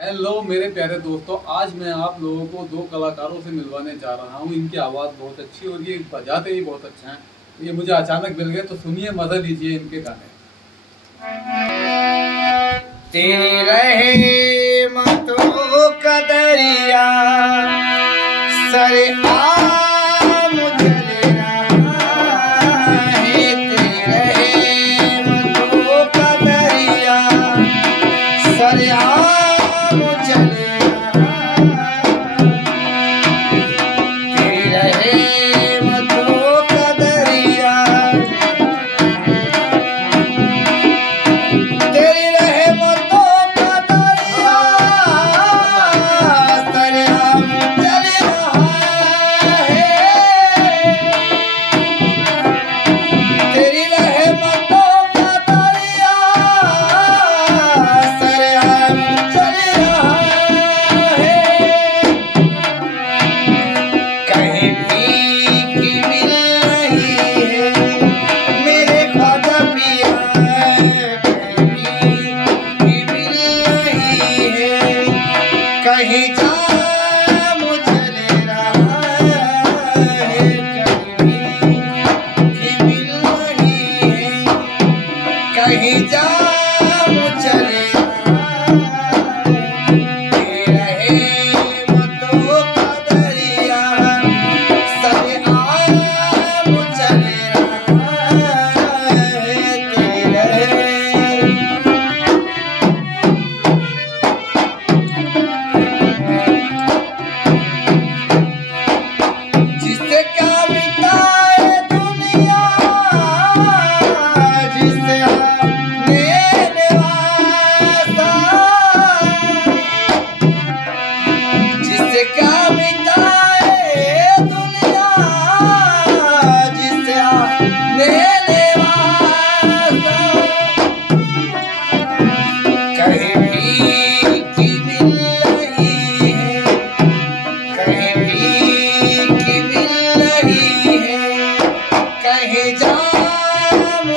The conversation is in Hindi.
हेलो मेरे प्यारे दोस्तों, आज मैं आप लोगों को दो कलाकारों से मिलवाने जा रहा हूँ। इनकी आवाज़ बहुत अच्छी और ये बजाते ही बहुत अच्छा है। ये मुझे अचानक मिल गए, तो सुनिए, मजा लीजिए इनके गाने। तेरी रहे मतों का दरिया सरे आम चले रहा है। तेरी रहे मतों का दरिया सरे आम चले रहा। तेरी रहे मतों का दरिया तेरी रहे मतों का दरिया सरे आम चले रहा है। तेरी रहे मतों का दरिया सरे आम चले रहा है। कहीं भी मिल रही है मेरे ख्वाजा पिया, कहीं भी मिल रही है। कहीं जाम चले रहा है, कहीं भी मिल रही है। कहीं जाम चले रहा है। रहे मतों का दरिया सरे आम चले रहा है। तेरे जिससे क्या बिताए दुनिया, जिससे आपने नवाजा, जिससे क्या बिताए दुनिया, जिससे आपने नवाजा। कहीं भी मिल रही है, कहीं भी मिल रही है। कहीं जाम